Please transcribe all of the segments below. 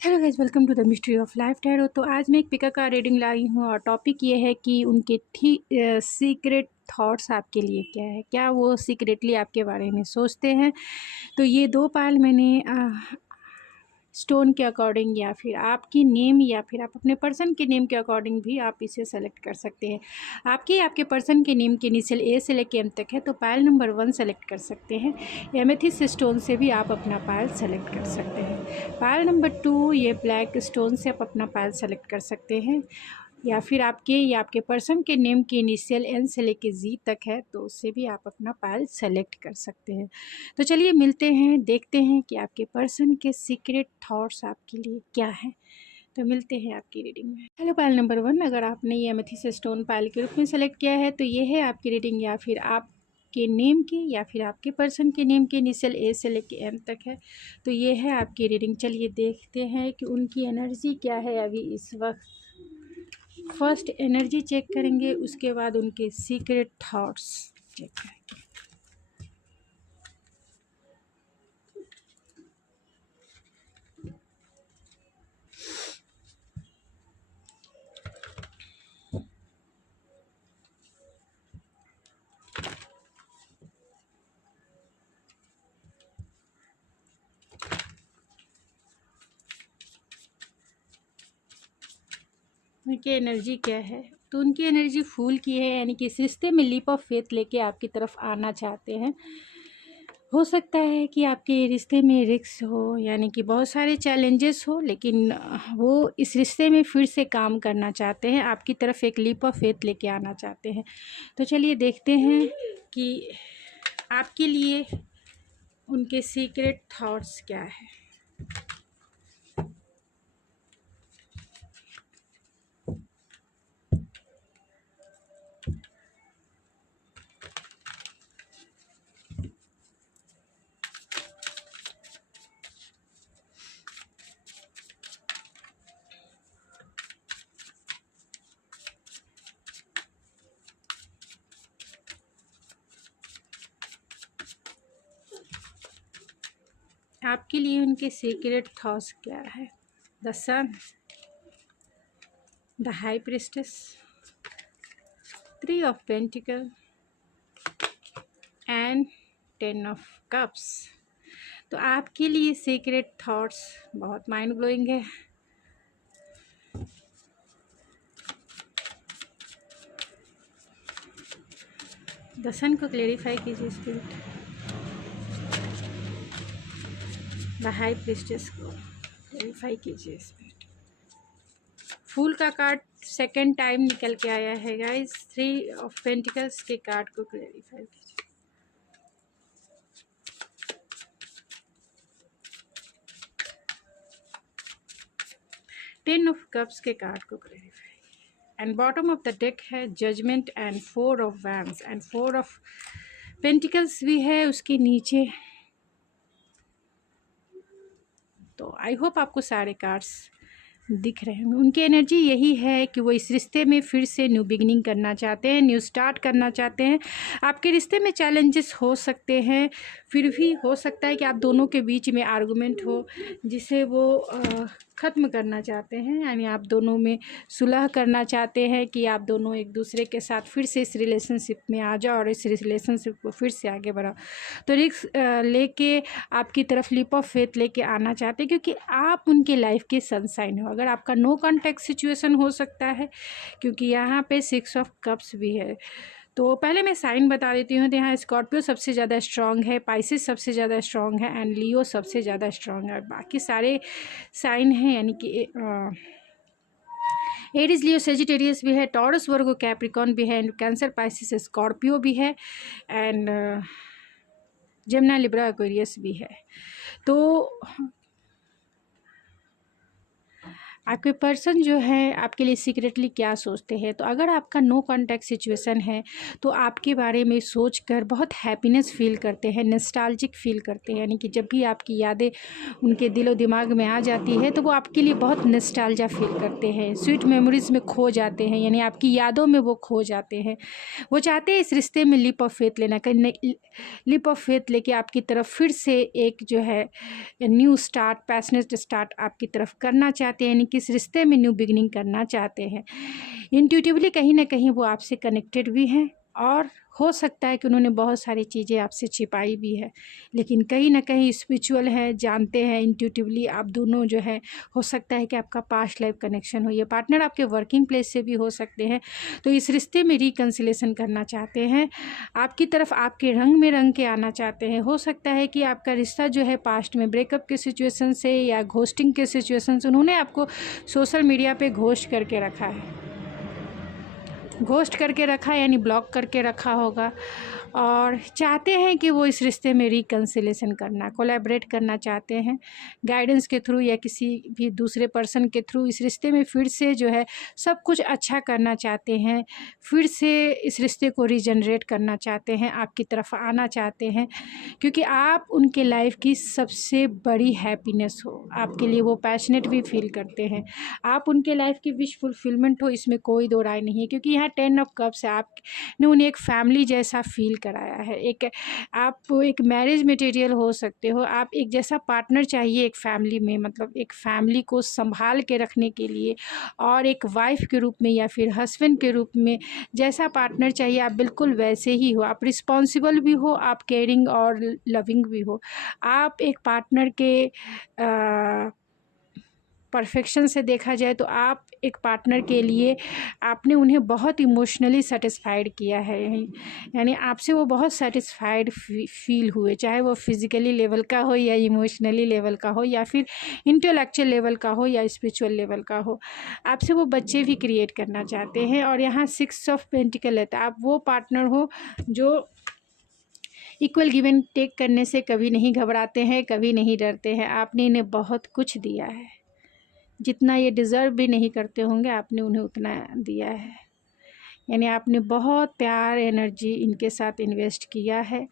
Hello guys, welcome to the mystery of life tarot. तो आज मैं एक पिका का रीडिंग लाई हूँ और टॉपिक ये है कि उनके सीक्रेट थॉट्स आपके लिए क्या है, क्या वो सीक्रेटली आपके बारे में सोचते हैं। तो ये दो पायल मैंने स्टोन के अकॉर्डिंग या फिर आपकी नेम या फिर आप अपने पर्सन के नेम के अकॉर्डिंग भी आप इसे सेलेक्ट कर सकते हैं। आपके पर्सन के नेम के इनिशियल ए से लेकर एम तक है तो पायल नंबर 1 सेलेक्ट कर सकते हैं। एमेथिस्ट स्टोन से भी आप अपना पायल सेलेक्ट कर सकते हैं। पायल नंबर 2 ये ब्लैक स्टोन से आप अपना पायल सेलेक्ट कर सकते हैं, या फिर आपके पर्सन के नेम की इनिशियल एन से लेके जी तक है तो उससे भी आप अपना पायल सेलेक्ट कर सकते हैं। तो चलिए मिलते हैं, देखते हैं कि आपके पर्सन के सीक्रेट थॉट्स आपके लिए क्या हैं। तो मिलते हैं आपकी रीडिंग में। हेलो पायल नंबर 1, अगर आपने ये एमेथिस्ट स्टोन पायल के रूप में सेलेक्ट किया है तो ये है आपकी रीडिंग, या फिर आप के नेम की या फिर आपके पर्सन के नेम के इनिशियल ए से लेके एम तक है तो ये है आपकी रीडिंग। चलिए देखते हैं कि उनकी एनर्जी क्या है अभी इस वक्त। फर्स्ट एनर्जी चेक करेंगे, उसके बाद उनके सीक्रेट थॉट्स चेक करेंगे। उनकी एनर्जी क्या है, तो उनकी एनर्जी फूल की है, यानी कि इस रिश्ते में लीप ऑफ फेथ लेके आपकी तरफ आना चाहते हैं। हो सकता है कि आपके रिश्ते में रिस्क हो, यानी कि बहुत सारे चैलेंजेस हो, लेकिन वो इस रिश्ते में फिर से काम करना चाहते हैं, आपकी तरफ एक लीप ऑफ फेथ लेके आना चाहते हैं। तो चलिए देखते हैं कि आपके लिए उनके सीक्रेट थॉट्स क्या है। आपके लिए उनके सीक्रेट थॉट्स क्या है। The sun, the high priestess, 3 of pentacle and 10 of cups. तो आपके लिए सीक्रेट थॉट्स बहुत माइंड ब्लोइंग है। द सन को क्लेरिफाई कीजिए स्पिरिट। द हाई प्रिस्टेस को क्लेरिफाई कीजिए स्पिरिट। फूल का कार्ड सेकंड टाइम निकल के आया है गाइस। 3 ऑफ पेंटिकल्स के कार्ड को क्लेरिफाई कीजिए। 10 ऑफ कप्स के कार्ड को clarify. And bottom of the deck है judgement and 4 of wands and 4 of pentacles भी है उसके नीचे। तो आई होप आपको सारे कार्ड्स दिख रहे हैं। उनकी एनर्जी यही है कि वो इस रिश्ते में फिर से न्यू बिगिनिंग करना चाहते हैं, न्यू स्टार्ट करना चाहते हैं। आपके रिश्ते में चैलेंजेस हो सकते हैं, फिर भी हो सकता है कि आप दोनों के बीच में आर्गुमेंट हो जिसे वो ख़त्म करना चाहते हैं, यानी आप दोनों में सुलह करना चाहते हैं कि आप दोनों एक दूसरे के साथ फिर से इस रिलेशनशिप में आ जाओ और इस रिलेशनशिप को फिर से आगे बढ़ाओ। तो रिस्क लेके आपकी तरफ लीप ऑफ फेथ लेके आना चाहते हैं, क्योंकि आप उनके लाइफ के सनशाइन हो। अगर आपका नो कॉन्टैक्ट सिचुएशन हो सकता है, क्योंकि यहाँ पे 6 ऑफ कप्स भी है। तो पहले मैं साइन बता देती हूँ। तो यहाँ स्कॉर्पियो सबसे ज़्यादा स्ट्रॉन्ग है, पाइसिस सबसे ज़्यादा स्ट्रॉन्ग है एंड लियो सबसे ज़्यादा स्ट्रॉन्ग है, और बाकी सारे साइन हैं, यानी कि एरीज, लियो, सेजिटेरियस भी है, टॉरस, वर्गो, कैप्रिकॉन भी है एंड कैंसर, पाइसिस, स्कॉर्पियो भी है एंड जेमिनी, लिब्रा, एक्वेरियस भी है। तो आपके पर्सन जो है आपके लिए सीक्रेटली क्या सोचते हैं। तो अगर आपका नो कॉन्टैक्ट सिचुएशन है तो आपके बारे में सोचकर बहुत हैप्पीनेस फील करते हैं, नॉस्टैल्जिक फील करते हैं, यानी कि जब भी आपकी यादें उनके दिलो दिमाग में आ जाती है तो वो आपके लिए बहुत नॉस्टैल्जिया फील करते हैं, स्वीट मेमोरीज़ में खो जाते हैं, यानी आपकी यादों में वो खो जाते हैं। वो चाहते हैं इस रिश्ते में लीप ऑफ फेथ लेना, लीप ऑफ फेथ लेके आपकी तरफ फिर से एक जो है न्यू स्टार्ट, पैशनेट स्टार्ट आपकी तरफ करना चाहते हैं, यानी कि इस रिश्ते में न्यू बिगिनिंग करना चाहते हैं। इंट्यूटिवली कहीं ना कहीं वो आपसे कनेक्टेड भी हैं और हो सकता है कि उन्होंने बहुत सारी चीज़ें आपसे छिपाई भी है, लेकिन कहीं ना कहीं स्पिरिचुअल है, जानते हैं इंट्यूटिवली आप दोनों जो है। हो सकता है कि आपका पास्ट लाइफ कनेक्शन हो, ये पार्टनर आपके वर्किंग प्लेस से भी हो सकते हैं। तो इस रिश्ते में रिकन्सिलेशन करना चाहते हैं, आपकी तरफ आपके रंग में रंग के आना चाहते हैं। हो सकता है कि आपका रिश्ता जो है पास्ट में ब्रेकअप के सिचुएशन से या घोस्टिंग के सिचुएशन से उन्होंने आपको सोशल मीडिया पे घोस्ट करके रखा है, घोस्ट करके रखा यानी ब्लॉक करके रखा होगा, और चाहते हैं कि वो इस रिश्ते में रिकन्सिलेशन करना, कोलैबोरेट करना चाहते हैं गाइडेंस के थ्रू या किसी भी दूसरे पर्सन के थ्रू। इस रिश्ते में फिर से जो है सब कुछ अच्छा करना चाहते हैं, फिर से इस रिश्ते को रीजनरेट करना चाहते हैं, आपकी तरफ आना चाहते हैं, क्योंकि आप उनके लाइफ की सबसे बड़ी हैप्पीनेस हो। आपके लिए वो पैशनेट भी फील करते हैं, आप उनके लाइफ की विश फुलफिलमेंट हो, इसमें कोई दो राय नहीं है। क्योंकि यहाँ 10 ऑफ कप्स है, आपने उन्हें एक फैमिली जैसा फील कराया है, एक आप एक मैरिज मटेरियल हो सकते हो, आप एक जैसा पार्टनर चाहिए एक फैमिली में, मतलब एक फैमिली को संभाल के रखने के लिए, और एक वाइफ के रूप में या फिर हस्बैंड के रूप में जैसा पार्टनर चाहिए आप बिल्कुल वैसे ही हो। आप रिस्पॉन्सिबल भी हो, आप केयरिंग और लविंग भी हो। आप एक पार्टनर के परफेक्शन से देखा जाए तो आप एक पार्टनर के लिए आपने उन्हें बहुत इमोशनली सेटिस्फाइड किया है, यानी आपसे वो बहुत सेटिस्फाइड फील हुए, चाहे वो फिज़िकली लेवल का हो या इमोशनली लेवल का हो या फिर इंटेलेक्चुअल लेवल का हो या स्पिरिचुअल लेवल का हो। आपसे वो बच्चे भी क्रिएट करना चाहते हैं। और यहाँ 6 ऑफ पेंटिकल है, तो आप वो पार्टनर हो जो इक्वल गिव एंड टेक करने से कभी नहीं घबराते हैं, कभी नहीं डरते हैं। आपने इन्हें बहुत कुछ दिया है, जितना ये डिज़र्व भी नहीं करते होंगे आपने उन्हें उतना दिया है, यानी आपने बहुत प्यार एनर्जी इनके साथ इन्वेस्ट किया है।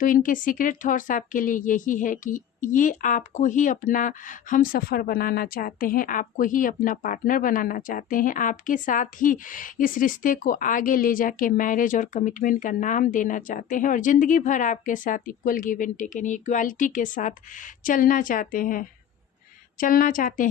तो इनके सीक्रेट थॉट्स आपके लिए यही है कि ये आपको ही अपना हम सफ़र बनाना चाहते हैं, आपको ही अपना पार्टनर बनाना चाहते हैं, आपके साथ ही इस रिश्ते को आगे ले जाके मैरिज और कमिटमेंट का नाम देना चाहते हैं, और ज़िंदगी भर आपके साथ इक्वल गिव एंड टेक यानी इक्वालिटी के साथ चलना चाहते हैं,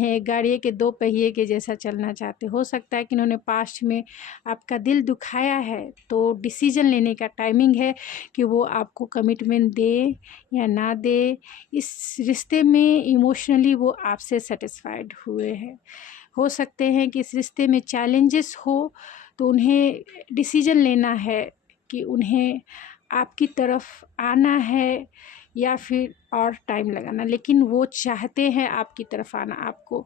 एक गाड़ी के 2 पहिए के जैसा चलना चाहते। हो सकता है कि इन्होंने पास्ट में आपका दिल दुखाया है, तो डिसीजन लेने का टाइमिंग है कि वो आपको कमिटमेंट दे या ना दे। इस रिश्ते में इमोशनली वो आपसे सेटिस्फाइड हुए हैं। हो सकते हैं कि इस रिश्ते में चैलेंजेस हो, तो उन्हें डिसीजन लेना है कि उन्हें आपकी तरफ आना है या फिर और टाइम लगाना, लेकिन वो चाहते हैं आपकी तरफ आना, आपको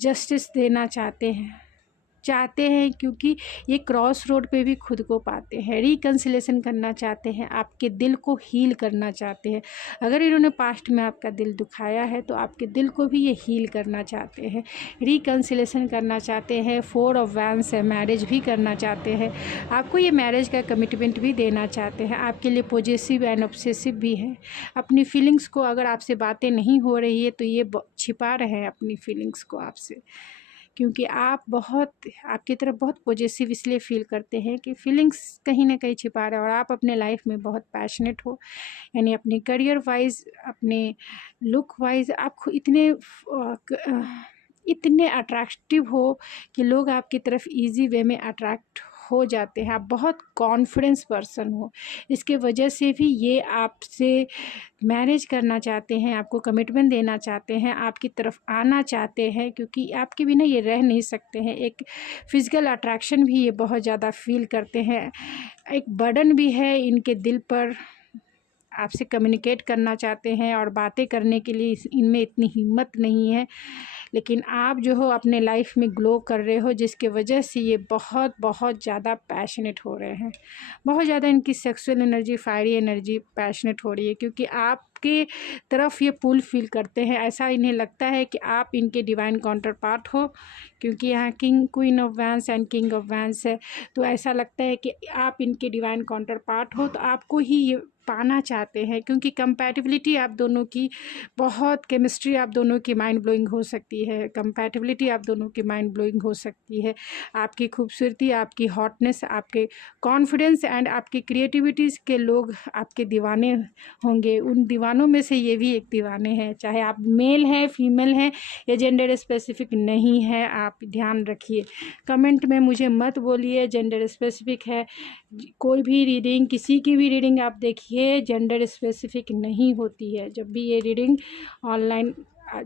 जस्टिस देना चाहते हैं क्योंकि ये क्रॉस रोड पे भी खुद को पाते हैं, रिकन्सिलेशन करना चाहते हैं, आपके दिल को हील करना चाहते हैं। अगर इन्होंने पास्ट में आपका दिल दुखाया है तो आपके दिल को भी ये हील करना चाहते हैं, रिकन्सिलेशन करना चाहते हैं। 4 ऑफ वैंड्स है, मैरिज भी करना चाहते हैं, आपको ये मैरिज का कमिटमेंट भी देना चाहते हैं। आपके लिए पॉजेसिव एंड ऑब्सेसिव भी है, अपनी फीलिंग्स को अगर आपसे बातें नहीं हो रही है तो ये छिपा रहे हैं अपनी फीलिंग्स को आपसे, क्योंकि आप आपकी तरफ बहुत पॉजिटिव इसलिए फील करते हैं कि फीलिंग्स कहीं ना कहीं छिपा रहे हैं, और आप अपने लाइफ में बहुत पैशनेट हो, यानी अपने करियर वाइज, अपने लुक वाइज आप इतने अट्रैक्टिव हो कि लोग आपकी तरफ इजी वे में अट्रैक्ट हो जाते हैं। आप बहुत कॉन्फिडेंस पर्सन हो, इसके वजह से भी ये आपसे मैरिज करना चाहते हैं, आपको कमिटमेंट देना चाहते हैं, आपकी तरफ आना चाहते हैं, क्योंकि आपके बिना ये रह नहीं सकते हैं। एक फ़िज़िकल अट्रैक्शन भी ये बहुत ज़्यादा फील करते हैं, एक बर्डन भी है इनके दिल पर, आपसे कम्युनिकेट करना चाहते हैं और बातें करने के लिए इनमें इतनी हिम्मत नहीं है, लेकिन आप जो हो अपने लाइफ में ग्लो कर रहे हो, जिसके वजह से ये बहुत बहुत ज़्यादा पैशनेट हो रहे हैं। बहुत ज़्यादा इनकी sexual energy, fiery energy passionate हो रही है, क्योंकि आप आपके तरफ ये पुल फील करते हैं। ऐसा इन्हें लगता है कि आप इनके डिवाइन काउंटर पार्ट हो, क्योंकि यहाँ king queen of vents and king of vents है। तो ऐसा लगता है कि आप इनके डिवाइन काउंटर पार्ट हो, तो आपको ही ये पाना चाहते हैं, क्योंकि कंपैटिबिलिटी आप दोनों की बहुत, केमिस्ट्री आप दोनों की माइंड ब्लोइंग हो सकती है, कंपैटिबिलिटी आप दोनों की माइंड ब्लोइंग हो सकती है। आपकी खूबसूरती, आपकी हॉटनेस, आपके कॉन्फिडेंस एंड आपकी क्रिएटिविटीज़ के लोग आपके दीवाने होंगे। उन दीवानों में से ये भी एक दीवाने हैं, चाहे आप मेल हैं, फीमेल हैं, या जेंडर स्पेसिफिक नहीं है। आप ध्यान रखिए, कमेंट में मुझे मत बोलिए जेंडर स्पेसिफिक है। कोई भी रीडिंग, किसी की भी रीडिंग आप देखिए, जेंडर स्पेसिफिक नहीं होती है। जब भी ये रीडिंग ऑनलाइन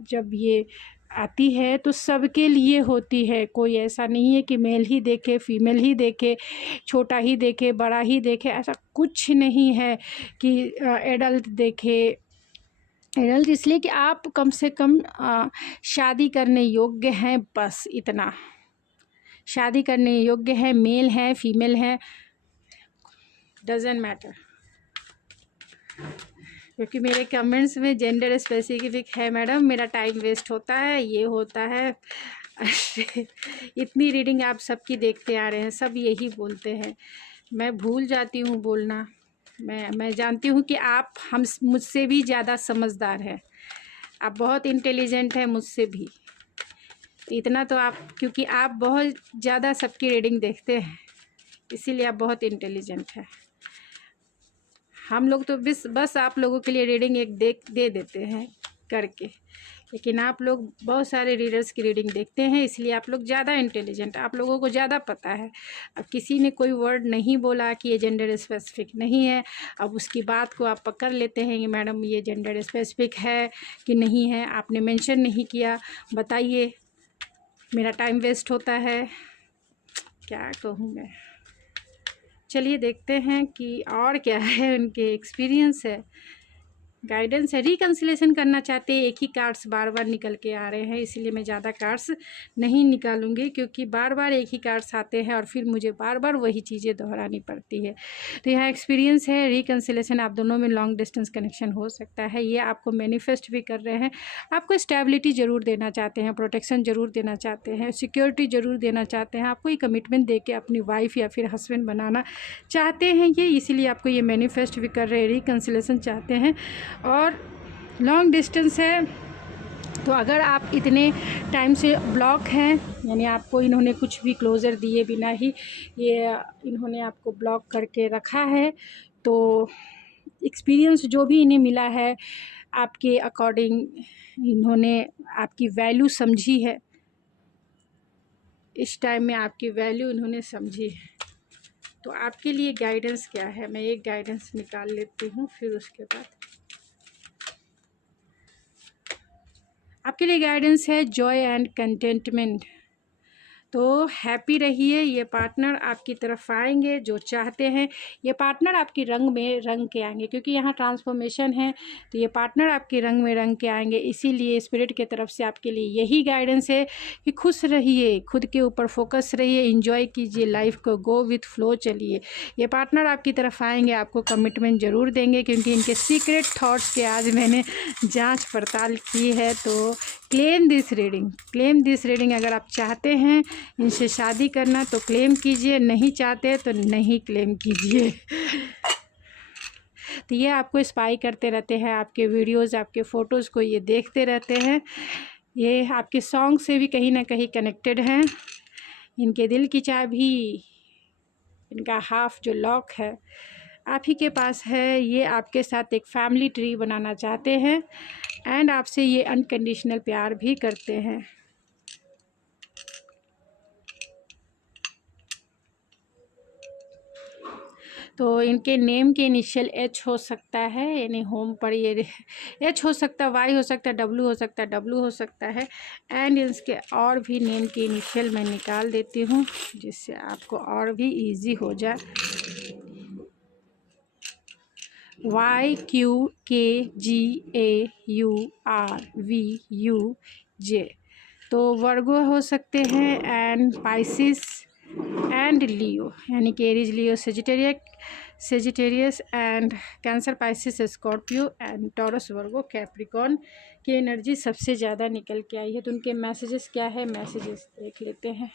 जब ये आती है तो सबके लिए होती है। कोई ऐसा नहीं है कि मेल ही देखे, फीमेल ही देखे, छोटा ही देखे, बड़ा ही देखे, ऐसा कुछ नहीं है कि एडल्ट देखे। एडल्ट इसलिए कि आप कम से कम शादी करने योग्य हैं, बस इतना। शादी करने योग्य है, मेल है, फीमेल है, डजेंट मैटर। क्योंकि मेरे कमेंट्स में जेंडर स्पेसिफिक है मैडम, मेरा टाइम वेस्ट होता है, ये होता है। इतनी रीडिंग आप सबकी देखते आ रहे हैं, सब यही बोलते हैं। मैं भूल जाती हूँ बोलना। मैं जानती हूँ कि आप मुझसे भी ज़्यादा समझदार हैं, आप बहुत इंटेलिजेंट हैं मुझसे भी। इतना तो आप, क्योंकि आप बहुत ज़्यादा सबकी रीडिंग देखते हैं, इसीलिए आप बहुत इंटेलिजेंट हैं। हम लोग तो बस आप लोगों के लिए रीडिंग एक दे देते हैं करके, लेकिन आप लोग बहुत सारे रीडर्स की रीडिंग देखते हैं, इसलिए आप लोग ज़्यादा इंटेलिजेंट, आप लोगों को ज़्यादा पता है। अब किसी ने कोई वर्ड नहीं बोला कि ये जेंडर स्पेसिफिक नहीं है, अब उसकी बात को आप पकड़ लेते हैं कि मैडम ये जेंडर स्पेसिफिक है कि नहीं है, आपने मेंशन नहीं किया, बताइए। मेरा टाइम वेस्ट होता है, क्या कहूँ मैं। चलिए देखते हैं कि और क्या है, उनके एक्सपीरियंस है, गाइडेंस है। रिकन्सिलेशन करना चाहते हैं, एक ही कार्ड्स बार बार निकल के आ रहे हैं, इसलिए मैं ज़्यादा कार्ड्स नहीं निकालूंगी, क्योंकि बार बार एक ही कार्ड्स आते हैं और फिर मुझे बार बार वही चीज़ें दोहरानी पड़ती है। तो यहाँ एक्सपीरियंस है, रिकन्सिलेशन आप दोनों में लॉन्ग डिस्टेंस कनेक्शन हो सकता है। ये आपको मैनिफेस्ट भी कर रहे हैं, आपको स्टेबिलिटी ज़रूर देना चाहते हैं, प्रोटेक्शन ज़रूर देना चाहते हैं, सिक्योरिटी ज़रूर देना चाहते हैं, आपको ये कमिटमेंट दे के अपनी वाइफ या फिर हस्बैंड बनाना चाहते हैं ये, इसीलिए आपको ये मैनिफेस्ट भी कर रहे हैं, रिकन्सिलेशन चाहते हैं। और लॉन्ग डिस्टेंस है, तो अगर आप इतने टाइम से ब्लॉक हैं, यानी आपको इन्होंने कुछ भी क्लोज़र दिए बिना ही ये इन्होंने आपको ब्लॉक करके रखा है, तो एक्सपीरियंस जो भी इन्हें मिला है आपके अकॉर्डिंग, इन्होंने आपकी वैल्यू समझी है, इस टाइम में आपकी वैल्यू इन्होंने समझी है। तो आपके लिए गाइडेंस क्या है, मैं एक गाइडेंस निकाल लेती हूँ, फिर उसके बाद आपके लिए गाइडेंस है जॉय एंड कंटेंटमेंट। तो हैप्पी रहिए, ये पार्टनर आपकी तरफ आएंगे जो चाहते हैं। ये पार्टनर आपकी रंग में रंग के आएंगे, क्योंकि यहाँ ट्रांसफॉर्मेशन है, तो ये पार्टनर आपके रंग में रंग के आएंगे। इसीलिए स्पिरिट की तरफ से आपके लिए यही गाइडेंस है कि खुश रहिए, खुद के ऊपर फोकस रहिए, इंजॉय कीजिए लाइफ को, गो विथ फ्लो चलिए। ये पार्टनर आपकी तरफ आएंगे, आपको कमिटमेंट ज़रूर देंगे, क्योंकि इनके सीक्रेट थॉट्स के आज मैंने जाँच पड़ताल की है। तो claim this reading, claim this reading. अगर आप चाहते हैं इनसे शादी करना तो क्लेम कीजिए, नहीं चाहते तो नहीं क्लेम कीजिए। तो ये आपको स्पाई करते रहते हैं, आपके वीडियोस, आपके फ़ोटोज़ को ये देखते रहते हैं। ये आपके सॉन्ग से भी कहीं ना कहीं कनेक्टेड हैं। इनके दिल की चाबी, इनका हाफ जो लॉक है आप ही के पास है। ये आपके साथ एक फैमिली ट्री बनाना चाहते हैं एंड आपसे ये अनकंडीशनल प्यार भी करते हैं। तो इनके नेम के इनिशियल एच हो सकता है, यानी होम पर ये एच हो सकता है, वाई हो सकता है, डब्ल्यू हो सकता है, डब्ल्यू हो सकता है। एंड इसके और भी नेम के इनिशियल मैं निकाल देती हूँ, जिससे आपको और भी इजी हो जाए। YQKGAURVUJ, तो वर्गो हो सकते हैं एंड पाइसिस एंड लियो, यानी कि Aries, Leo, Sagittarius, Sagittarius and cancer, Pisces, Scorpio and taurus, Virgo, Capricorn की एनर्जी सबसे ज़्यादा निकल के आई है। तो उनके मैसेजेस क्या है, मैसेजेस देख लेते हैं।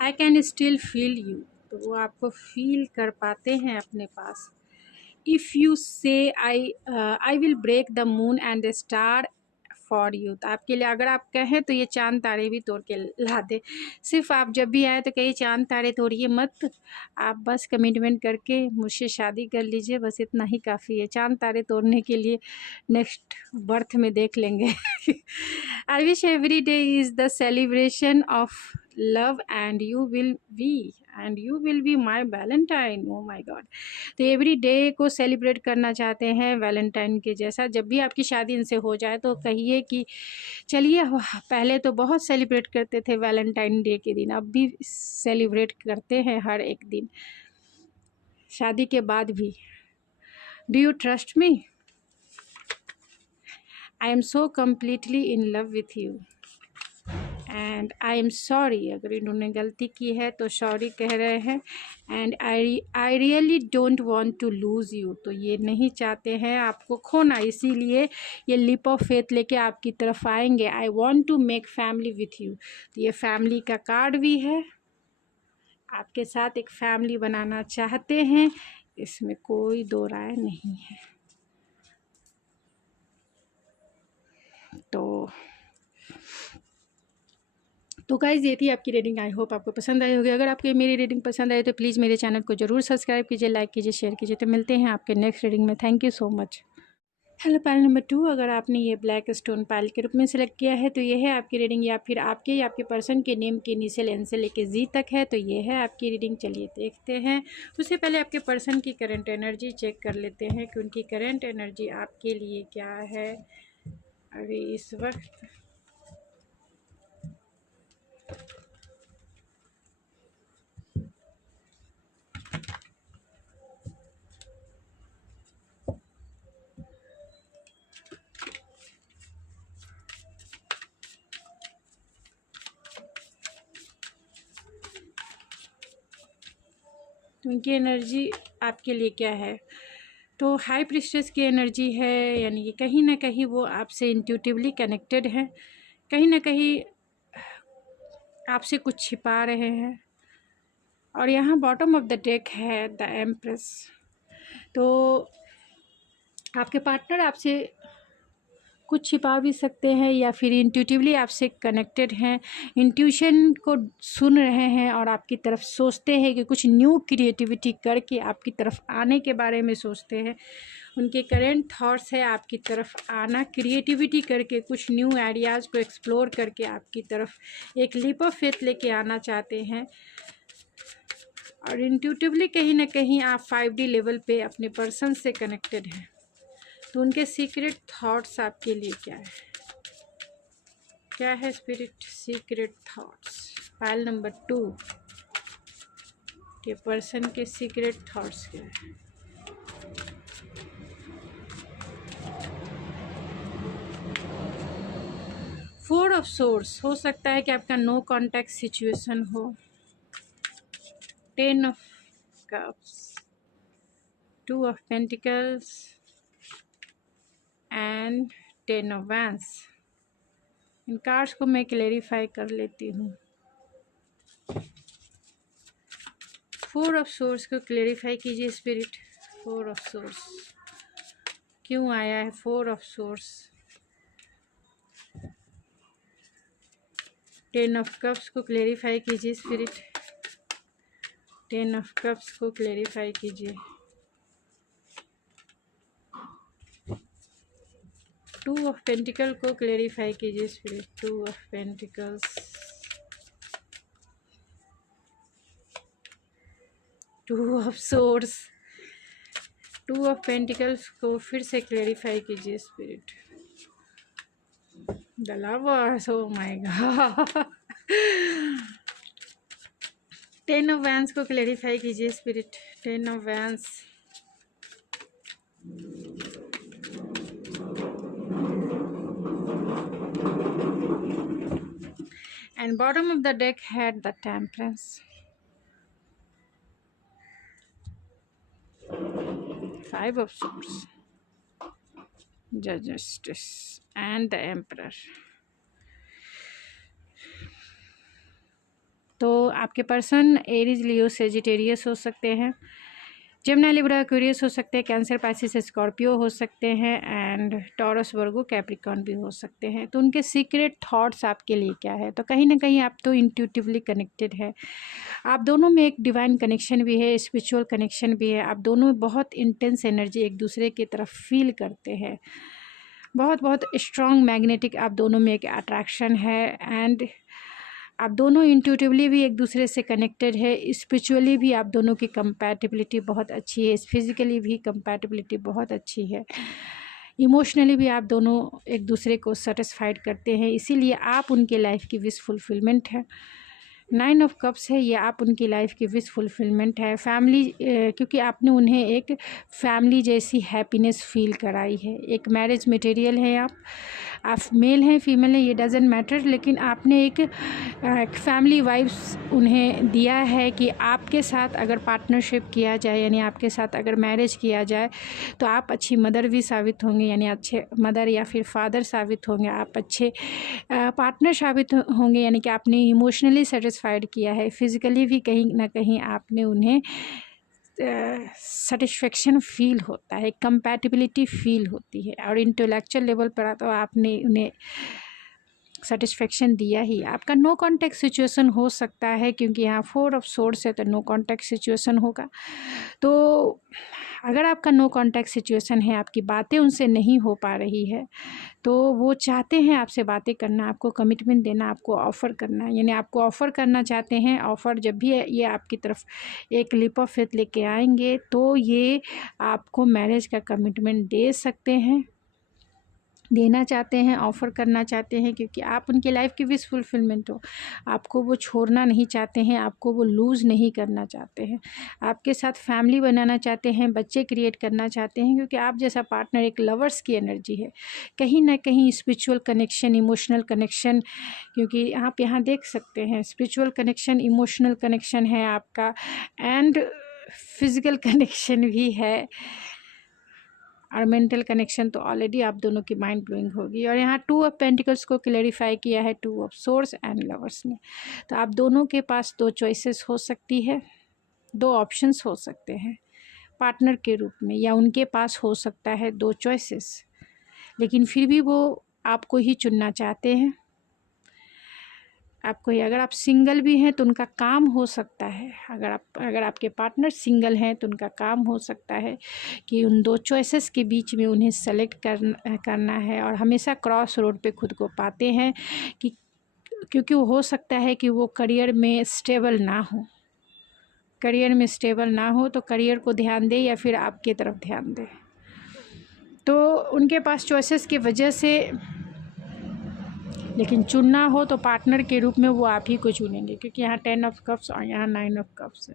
I can still feel you, तो वो आपको फील कर पाते हैं अपने पास। If you say I will break the moon and the star for you, तो आपके लिए अगर आप कहें तो ये चांद तारे भी तोड़ के ला दे। सिर्फ आप जब भी आए तो कहिए चांद तारे तोड़िए मत, आप बस कमिटमेंट करके मुझसे शादी कर लीजिए, बस इतना ही काफ़ी है। चांद तारे तोड़ने के लिए नेक्स्ट बर्थ में देख लेंगे। I wish every day is the celebration of love and you will be my valentine. Oh my God, तो एवरी डे को सेलिब्रेट करना चाहते हैं वैलेंटाइन के जैसा। जब भी आपकी शादी इनसे हो जाए तो कहिए कि चलिए, पहले तो बहुत सेलिब्रेट करते थे वैलेंटाइन डे के दिन, अब भी सेलिब्रेट करते हैं हर एक दिन, शादी के बाद भी। Do you trust me? I am so completely in love with you and I am sorry, अगर इन्होंने गलती की है तो सॉरी कह रहे हैं। And I really don't want to lose you, तो ये नहीं चाहते हैं आपको खोना, इसीलिए ये लिप ऑफ फेथ लेके आपकी तरफ आएंगे। I want to make family with you, तो ये फैमिली का कार्ड भी है, आपके साथ एक फैमिली बनाना चाहते हैं, इसमें कोई दो राय नहीं है। तो गाइज़ ये थी आपकी रीडिंग, आई होप आपको पसंद आई होगी। अगर आपको मेरी रीडिंग पसंद आई तो प्लीज़ मेरे चैनल को ज़रूर सब्सक्राइब कीजिए, लाइक कीजिए, शेयर कीजिए। तो मिलते हैं आपके नेक्स्ट रीडिंग में। Thank you so much. Hello, pile number 2, अगर आपने ये ब्लैक स्टोन पाइल के रूप में सेलेक्ट किया है तो ये है आपकी रीडिंग, या फिर आपके या आपके पर्सन के नेम के इनिशियल एन से लेके जी तक है, तो ये है आपकी रीडिंग। चलिए देखते हैं। उससे पहले आपके पर्सन की करंट एनर्जी चेक कर लेते हैं कि उनकी करंट एनर्जी आपके लिए क्या है अभी इस वक्त। तो उनकी एनर्जी आपके लिए क्या है, तो हाई प्रीस्टेस की एनर्जी है, यानी कि कहीं ना कहीं वो आपसे इंट्यूटिवली कनेक्टेड है, कहीं ना कहीं आपसे कुछ छिपा रहे हैं। और यहाँ बॉटम ऑफ द डेक है द एम्प्रेस, तो आपके पार्टनर आपसे कुछ छिपा भी सकते हैं या फिर इंट्यूटिवली आपसे कनेक्टेड हैं, इंट्यूशन को सुन रहे हैं और आपकी तरफ सोचते हैं कि कुछ न्यू क्रिएटिविटी करके आपकी तरफ आने के बारे में सोचते हैं। उनके करेंट थॉट्स है आपकी तरफ आना, क्रिएटिविटी करके कुछ न्यू आइडियाज़ को एक्सप्लोर करके आपकी तरफ एक लीप ऑफ फेथ लेके आना चाहते हैं। और इंट्यूटिवली कहीं ना कहीं आप 5D लेवल पे अपने पर्सन से कनेक्टेड हैं। तो उनके सीक्रेट थॉट्स आपके लिए क्या है spirit secret thoughts. File number 2 के पर्सन के सीक्रेट थॉट्स क्या है। फोर ऑफ सोर्स, हो सकता है कि आपका नो कांटेक्ट सिचुएशन हो। 10 of cups, 2 of pentacles and 10 of wands. In cards को मैं क्लेरिफाई कर लेती हूँ। 4 ऑफ सोर्स को क्लेरिफाई कीजिए स्पिरिट। 4 ऑफ सोर्स क्यों आया है? 4 ऑफ सोर्स। 10 ऑफ कप्स को क्लेरिफाई कीजिए स्पिरिट। 10 ऑफ कप्स को क्लेरिफाई कीजिए। 2 ऑफ पेंटिकल को क्लेरिफाई कीजिए spirit. 2 of pentacles, 2 of source, 2 of pentacles को फिर से क्लेरिफाई कीजिए spirit. The lovers, oh my God. 10 of vents को क्लेरिफाई कीजिए spirit. 10 of vents, and bottom of the deck had the Temperance, 5 of Swords, Justice and the Emperor। तो आपके person Aries, लियो, Sagittarius हो सकते हैं, जेमिनी, लिब्रा, एक्वेरियस हो सकते हैं, कैंसर, पाइसिस, स्कॉर्पियो हो सकते हैं, एंड टॉरस, वर्गो, कैप्रिकॉर्न भी हो सकते हैं। तो उनके सीक्रेट थॉट्स आपके लिए क्या है? तो कहीं ना कहीं आप तो इंट्यूटिवली कनेक्टेड है, आप दोनों में एक डिवाइन कनेक्शन भी है, स्पिरिचुअल कनेक्शन भी है, आप दोनों में बहुत इंटेंस एनर्जी एक दूसरे की तरफ फील करते हैं, बहुत बहुत स्ट्रॉन्ग मैग्नेटिक आप दोनों में एक अट्रैक्शन है, एंड आप दोनों इंट्यूटिवली भी एक दूसरे से कनेक्टेड है, स्पिरिचुअली भी आप दोनों की कंपैटिबिलिटी बहुत अच्छी है, फिजिकली भी कंपैटिबिलिटी बहुत अच्छी है, इमोशनली भी आप दोनों एक दूसरे को सेटिस्फाइड करते हैं, इसीलिए आप उनके लाइफ की विश फुलफिलमेंट है। 9 ऑफ कप्स है, ये आप उनकी लाइफ की विश फुलफिलमेंट है। फैमिली, क्योंकि आपने उन्हें एक फैमिली जैसी हैप्पीनेस फील कराई है, एक मैरिज मटेरियल है। आप मेल हैं, फीमेल हैं, ये डजेंट मैटर, लेकिन आपने एक फैमिली वाइब्स उन्हें दिया है कि आपके साथ अगर पार्टनरशिप किया जाए, यानी आपके साथ अगर मैरिज किया जाए तो आप अच्छी मदर भी साबित होंगे, यानी अच्छे मदर या फिर फादर साबित होंगे, आप अच्छे पार्टनर साबित होंगे, यानी कि आपने इमोशनली सेटिस्फाइड किया है, फिज़िकली भी कहीं ना कहीं आपने उन्हें सेटिस्फेक्शन फील होता है, कंपैटिबिलिटी फील होती है, और इंटेलेक्चुअल लेवल पर तो आपने उन्हें सेटिस्फेक्शन दिया ही। आपका नो कॉन्टैक्ट सिचुएशन हो सकता है, क्योंकि यहाँ 4 ऑफ सोर्ड्स है, तो नो कॉन्टैक्ट सिचुएशन होगा। तो अगर आपका नो कॉन्टैक्ट सिचुएशन है, आपकी बातें उनसे नहीं हो पा रही है, तो वो चाहते हैं आपसे बातें करना, आपको कमिटमेंट देना, आपको ऑफ़र करना, यानी आपको ऑफ़र करना चाहते हैं। ऑफ़र जब भी ये आपकी तरफ एक लीप ऑफ फेथ लेके आएंगे, तो ये आपको मैरिज का कमिटमेंट दे सकते हैं, देना चाहते हैं, ऑफ़र करना चाहते हैं, क्योंकि आप उनकी लाइफ की विश फुलफिलमेंट हो। आपको वो छोड़ना नहीं चाहते हैं, आपको वो लूज़ नहीं करना चाहते हैं, आपके साथ फैमिली बनाना चाहते हैं, बच्चे क्रिएट करना चाहते हैं, क्योंकि आप जैसा पार्टनर एक लवर्स की एनर्जी है, कहीं ना कहीं स्पिरिचुअल कनेक्शन, इमोशनल कनेक्शन, क्योंकि आप यहाँ देख सकते हैं स्पिरिचुअल कनेक्शन, इमोशनल कनेक्शन है आपका, एंड फिज़िकल कनेक्शन भी है, और मेंटल कनेक्शन तो ऑलरेडी आप दोनों की माइंड ब्लोइंग होगी। और यहाँ 2 ऑफ पेंटिकल्स को क्लैरिफाई किया है 2 ऑफ सोर्स एंड लवर्स में। तो आप दोनों के पास 2 चॉइसेस हो सकती है, 2 ऑप्शंस हो सकते हैं पार्टनर के रूप में, या उनके पास हो सकता है 2 चॉइसेस, लेकिन फिर भी वो आपको ही चुनना चाहते हैं, आपको ही। अगर आप सिंगल भी हैं तो उनका काम हो सकता है, अगर आपके पार्टनर सिंगल हैं तो उनका काम हो सकता है कि उन 2 चॉइसेस के बीच में उन्हें सेलेक्ट करना है, और हमेशा क्रॉस रोड पे खुद को पाते हैं कि क्योंकि वो हो सकता है कि वो करियर में स्टेबल ना हो, तो करियर को ध्यान दे या फिर आपकी तरफ ध्यान दे। तो उनके पास चॉइसेस की वजह से, लेकिन चुनना हो तो पार्टनर के रूप में वो आप ही को चुनेंगे, क्योंकि यहाँ 10 ऑफ कप्स और यहाँ 9 ऑफ कप्स है।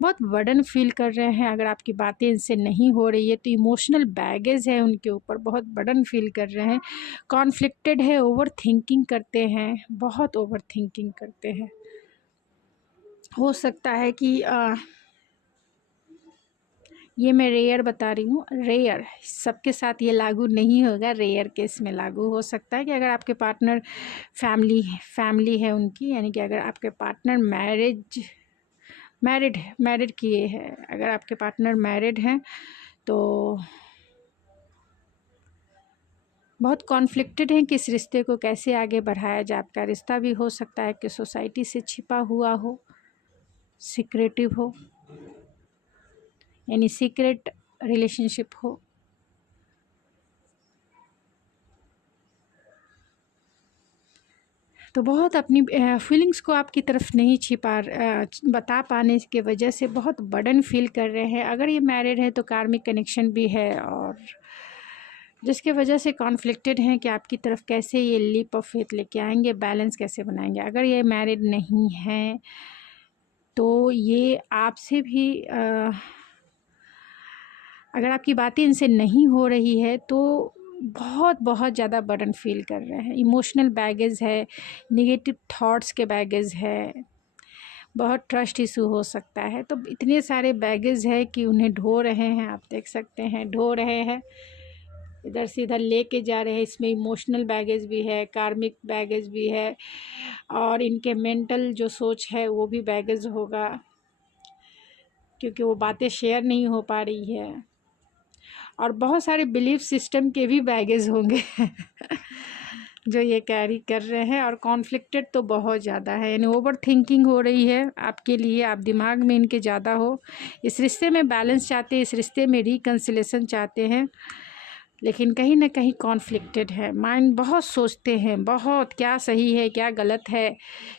बहुत बर्डन फील कर रहे हैं, अगर आपकी बातें इनसे नहीं हो रही है तो इमोशनल बैगेज है उनके ऊपर, बहुत बर्डन फील कर रहे हैं, कॉन्फ्लिक्टेड है, ओवर थिंकिंग करते हैं, बहुत ओवर थिंकिंग करते हैं। हो सकता है कि ये मैं रेयर बता रही हूँ, रेयर, सबके साथ ये लागू नहीं होगा, रेयर केस में लागू हो सकता है कि अगर आपके पार्टनर फैमिली है उनकी, यानी कि अगर आपके पार्टनर मैरिड किए हैं, अगर आपके पार्टनर मैरिड हैं तो बहुत कॉन्फ्लिक्टेड हैं कि इस रिश्ते को कैसे आगे बढ़ाया जाए। आपका रिश्ता भी हो सकता है कि सोसाइटी से छिपा हुआ हो, सीक्रेटिव हो, यानी सीक्रेट रिलेशनशिप हो। तो बहुत अपनी फीलिंग्स को आपकी तरफ नहीं बता पाने की वजह से बहुत बर्डन फील कर रहे हैं। अगर ये मैरिड है तो कार्मिक कनेक्शन भी है, और जिसके वजह से कॉन्फ्लिक्टेड हैं कि आपकी तरफ कैसे ये लीप ऑफ फेथ लेके आएंगे, बैलेंस कैसे बनाएंगे। अगर ये मैरिड नहीं है तो ये आपसे भी अगर आपकी बातें इनसे नहीं हो रही है तो बहुत बहुत ज़्यादा बर्डन फील कर रहे हैं, इमोशनल बैगेज है, नेगेटिव थॉट्स के बैगेज है, बहुत ट्रस्ट इशू हो सकता है। तो इतने सारे बैगेज है कि उन्हें ढो रहे हैं, आप देख सकते हैं ढो रहे हैं, इधर से इधर लेके जा रहे हैं। इसमें इमोशनल बैगेज भी है, कार्मिक बैगेज भी है, और इनके मेंटल जो सोच है वो भी बैगेज होगा, क्योंकि वो बातें शेयर नहीं हो पा रही है। और बहुत सारे बिलीफ सिस्टम के भी बैगेज होंगे जो ये कैरी कर रहे हैं। और कॉन्फ्लिक्टेड तो बहुत ज़्यादा है, यानी ओवर थिंकिंग हो रही है आपके लिए, आप दिमाग में इनके ज़्यादा हो। इस रिश्ते में बैलेंस चाहते हैं, इस रिश्ते में रिकन्सिलेशन चाहते हैं, लेकिन कहीं ना कहीं कॉन्फ्लिक्टेड है। माइंड बहुत सोचते हैं, बहुत क्या सही है क्या गलत है,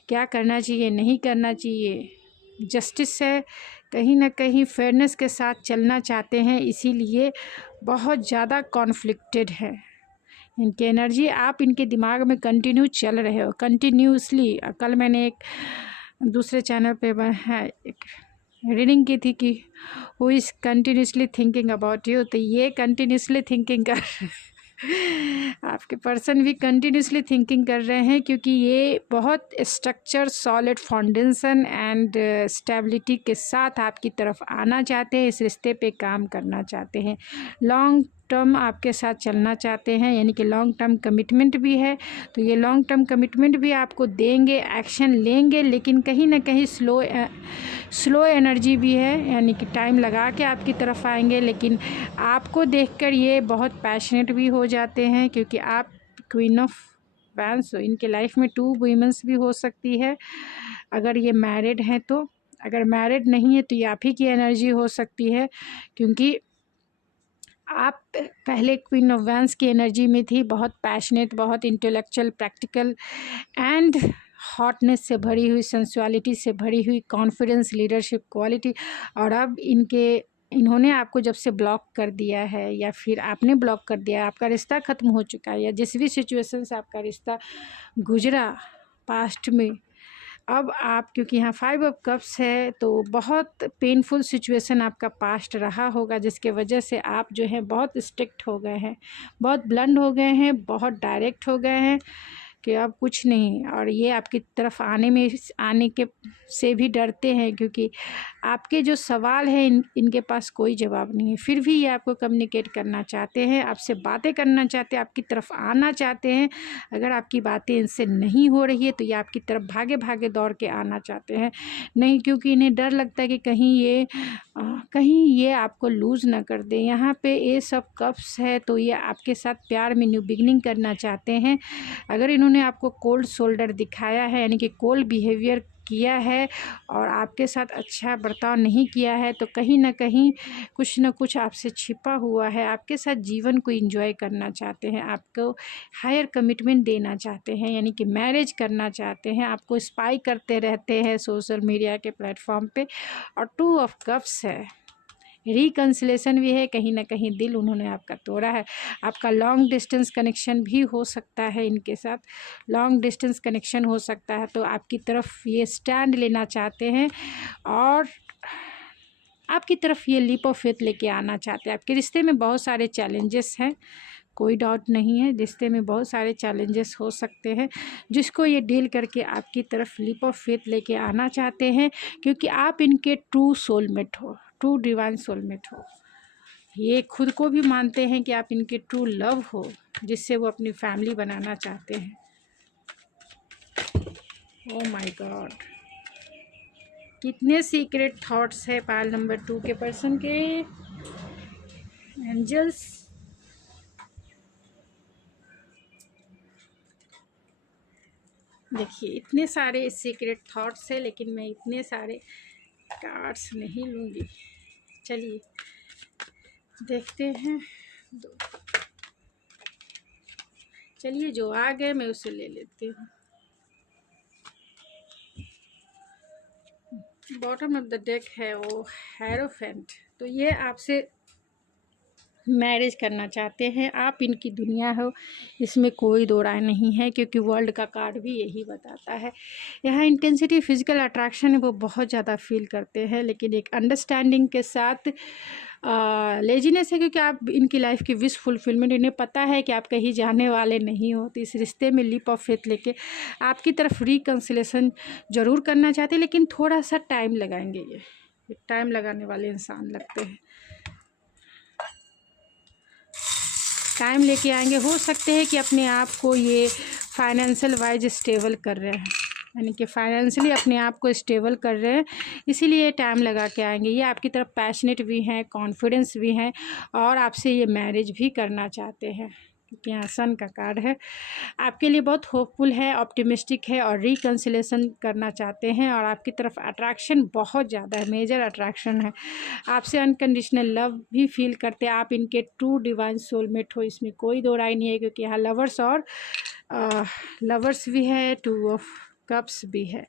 क्या करना चाहिए नहीं करना चाहिए। जस्टिस है, कहीं ना कहीं फेयरनेस के साथ चलना चाहते हैं, इसीलिए बहुत ज़्यादा कॉन्फ्लिक्टेड है। इनकी एनर्जी आप इनके दिमाग में कंटिन्यू चल रहे हो, कंटिन्यूसली। कल मैंने एक दूसरे चैनल पे है एक रीडिंग की थी कि who is continuously thinking about you, तो ये कंटिन्यूसली थिंकिंग कर आपके पर्सन भी कंटिन्यूसली थिंकिंग कर रहे हैं, क्योंकि ये बहुत structure, solid foundation and stability के साथ आपकी तरफ आना चाहते हैं, इस रिश्ते पे काम करना चाहते हैं, लॉन्ग टर्म आपके साथ चलना चाहते हैं, यानी कि लॉन्ग टर्म कमिटमेंट भी है। तो ये लॉन्ग टर्म कमिटमेंट भी आपको देंगे, एक्शन लेंगे, लेकिन कहीं ना कहीं स्लो एनर्जी भी है, यानी कि टाइम लगा के आपकी तरफ आएंगे। लेकिन आपको देखकर ये बहुत पैशनेट भी हो जाते हैं, क्योंकि आप क्वीन ऑफ वैंस हो। इनके लाइफ में 2 वुमेन्स भी हो सकती है अगर ये मैरिड हैं तो। अगर मैरिड नहीं है तो ये आप ही की एनर्जी हो सकती है, क्योंकि आप पहले क्वीन ऑफ वैंस की एनर्जी में थी, बहुत पैशनेट, बहुत इंटेलेक्चुअल, प्रैक्टिकल एंड हॉटनेस से भरी हुई, सेंसुअलिटी से भरी हुई, कॉन्फिडेंस, लीडरशिप क्वालिटी। और अब इन्होंने आपको जब से ब्लॉक कर दिया है, या फिर आपने ब्लॉक कर दिया, आपका रिश्ता ख़त्म हो चुका है, या जिस भी सिचुएशन से आपका रिश्ता गुजरा पास्ट में, अब आप, क्योंकि यहाँ 5 ऑफ कप्स है, तो बहुत पेनफुल सिचुएशन आपका पास्ट रहा होगा, जिसके वजह से आप जो है बहुत स्ट्रिक्ट हो गए हैं, बहुत ब्लंट हो गए हैं, बहुत डायरेक्ट हो गए हैं कि अब कुछ नहीं। और ये आपकी तरफ आने के से भी डरते हैं, क्योंकि आपके जो सवाल हैं इनके पास कोई जवाब नहीं है, फिर भी ये आपको कम्युनिकेट करना चाहते हैं, आपसे बातें करना चाहते हैं, आपकी तरफ आना चाहते हैं। अगर आपकी बातें इनसे नहीं हो रही है तो ये आपकी तरफ भागे भागे दौड़ के आना चाहते हैं, नहीं, क्योंकि इन्हें डर लगता है कि कहीं ये आपको लूज़ ना कर दे। यहाँ पे ये सब कप्स है, तो ये आपके साथ प्यार में न्यू बिगनिंग करना चाहते हैं। अगर इन्होंने आपको कोल्ड शोल्डर दिखाया है, यानी कि कोल्ड बिहेवियर किया है और आपके साथ अच्छा बर्ताव नहीं किया है, तो कहीं ना कहीं कुछ ना कुछ आपसे छिपा हुआ है। आपके साथ जीवन को एंजॉय करना चाहते हैं, आपको हायर कमिटमेंट देना चाहते हैं, यानी कि मैरिज करना चाहते हैं, आपको स्पाई करते रहते हैं सोशल मीडिया के प्लेटफॉर्म पे। और 2 ऑफ कप्स है, रिकन्सिलेशन भी है, कहीं ना कहीं दिल उन्होंने आपका तोड़ा है। आपका लॉन्ग डिस्टेंस कनेक्शन भी हो सकता है, इनके साथ लॉन्ग डिस्टेंस कनेक्शन हो सकता है, तो आपकी तरफ ये स्टैंड लेना चाहते हैं और आपकी तरफ ये लीप ऑफ फेथ लेके आना चाहते हैं। आपके रिश्ते में बहुत सारे चैलेंजेस हैं, कोई डाउट नहीं है, रिश्ते में बहुत सारे चैलेंजेस हो सकते हैं, जिसको ये डील करके आपकी तरफ लीप ऑफ फेथ लेके आना चाहते हैं, क्योंकि आप इनके ट्रू सोलमेट हो, ट्रू डिवाइन सोलमेट हो। ये खुद को भी मानते हैं कि आप इनके ट्रू लव हो, जिससे वो अपनी फैमिली बनाना चाहते हैं। ओह माय गॉड, कितने सीक्रेट थॉट्स है पायल नंबर 2 के पर्सन के। एंजल्स, देखिए इतने सारे सीक्रेट थॉट्स है, लेकिन मैं इतने सारे कार्ड्स नहीं लूँगी। चलिए देखते हैं, चलिए जो आ गए मैं उसे ले लेती हूँ। बॉटम ऑफ द डेक है वो हेरोफेंट, तो ये आपसे मैरिज करना चाहते हैं, आप इनकी दुनिया हो, इसमें कोई दो राय नहीं है, क्योंकि वर्ल्ड का कार्ड भी यही बताता है। यहाँ इंटेंसिटी फिजिकल अट्रैक्शन है वो बहुत ज़्यादा फील करते हैं, लेकिन एक अंडरस्टैंडिंग के साथ लेजीनेस है, क्योंकि आप इनकी लाइफ की विश फुलफिलमेंट, इन्हें पता है कि आप कहीं जाने वाले नहीं हो, तो इस रिश्ते में लीप ऑफ फेथ लेके आपकी तरफ रिकन्सिलेशन ज़रूर करना चाहते हैं, लेकिन थोड़ा सा टाइम लगाएंगे। ये टाइम लगाने वाले इंसान लगते हैं, टाइम लेके आएंगे। हो सकते हैं कि अपने आप को ये फाइनेंशियल वाइज स्टेबल कर रहे हैं, यानी कि फाइनेंशियली अपने आप को स्टेबल कर रहे हैं, इसीलिए टाइम लगा के आएंगे। ये आपकी तरफ पैशनेट भी हैं, कॉन्फिडेंस भी हैं, और आपसे ये मैरिज भी करना चाहते हैं, क्योंकि यहाँ सन का कार्ड है। आपके लिए बहुत होपफुल है, ऑप्टिमिस्टिक है, और रिकन्सिलेशन करना चाहते हैं, और आपकी तरफ अट्रैक्शन बहुत ज़्यादा है, मेजर अट्रैक्शन है। आपसे अनकंडीशनल लव भी फील करते हैं, आप इनके ट्रू डिवाइन सोलमेट हो, इसमें कोई दो राय नहीं है, क्योंकि यहाँ लवर्स और लवर्स भी है, 2 ऑफ कप्स भी है,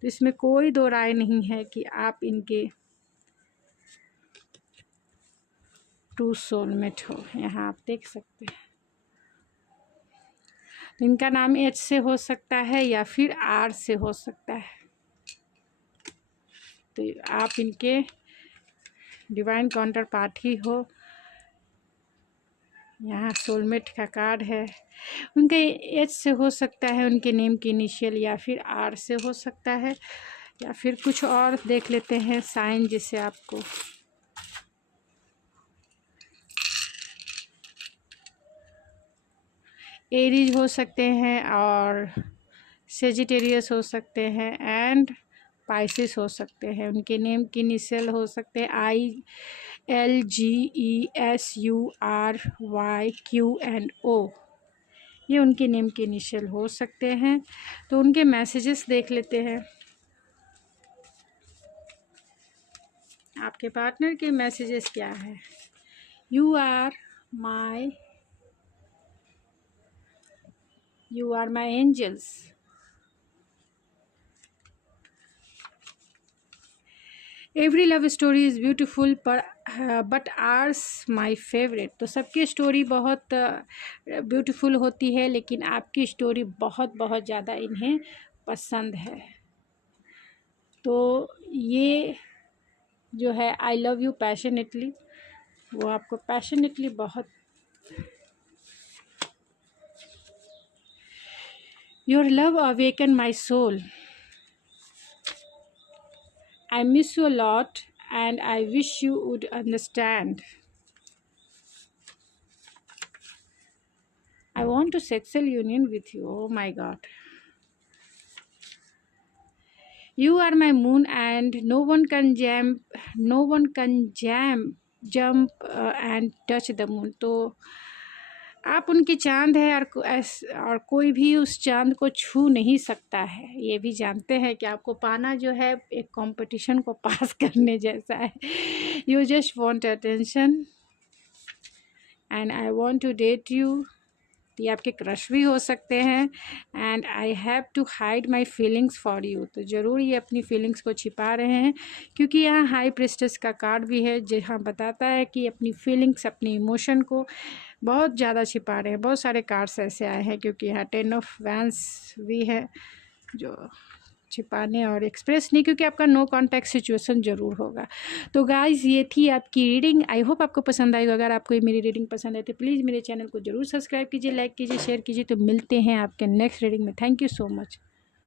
तो इसमें कोई दो राय नहीं है कि आप इनके ट्रू सोलमेट हो। यहाँ आप देख सकते हैं, इनका नाम एच से हो सकता है या फिर आर से हो सकता है, तो आप इनके डिवाइन काउंटर पार्ट ही हो। यहाँ सोलमेट का कार्ड है, उनके एच से हो सकता है, उनके नेम की इनिशियल, या फिर आर से हो सकता है, या फिर कुछ और देख लेते हैं साइन, जिससे आपको एरीज हो सकते हैं, और सेजिटेरियस हो सकते हैं, एंड पाइसिस हो सकते हैं। उनके नेम की इनिशियल हो सकते हैं ILGESURYQNO, ये उनके नेम के इनिशियल हो सकते हैं। तो उनके मैसेजेस देख लेते हैं, आपके पार्टनर के मैसेजेस क्या है। You are my angels, every love story is beautiful but ours my favourite. तो सबकी स्टोरी बहुत ब्यूटीफुल होती है, लेकिन आपकी स्टोरी बहुत बहुत ज़्यादा इन्हें पसंद है। तो ये जो है आई लव यू पैशनेटली, वो आपको पैशनेटली बहुत, your love awaken my soul, I miss you a lot and I wish you would understand. I want a sexual union with you. Oh my God. You are my moon and no one can jump and touch the moon. तो आप उनकी चांद है, और कोई भी उस चांद को छू नहीं सकता है। ये भी जानते हैं कि आपको पाना जो है एक कंपटीशन को पास करने जैसा है। You just want attention and I want to date you, ये आपके क्रश भी हो सकते हैं। And I have to hide my feelings for you, तो ज़रूर ये अपनी फीलिंग्स को छिपा रहे हैं, क्योंकि यहाँ हाई प्रिस्टेस का कार्ड भी है, जहाँ बताता है कि अपनी फीलिंग्स, अपनी इमोशन को बहुत ज़्यादा छिपा रहे हैं। बहुत सारे कार्ड्स ऐसे आए हैं, क्योंकि यहाँ 10 ऑफ वैंस भी है, जो छिपाने और एक्सप्रेस नहीं, क्योंकि आपका नो कॉन्टैक्ट सिचुएशन ज़रूर होगा। तो गाइज़ ये थी आपकी रीडिंग, आई होप आपको पसंद आएगा। अगर आपको मेरी रीडिंग पसंद है तो प्लीज़ मेरे चैनल को ज़रूर सब्सक्राइब कीजिए, लाइक कीजिए, शेयर कीजिए। तो मिलते हैं आपके नेक्स्ट रीडिंग में। Thank you so much.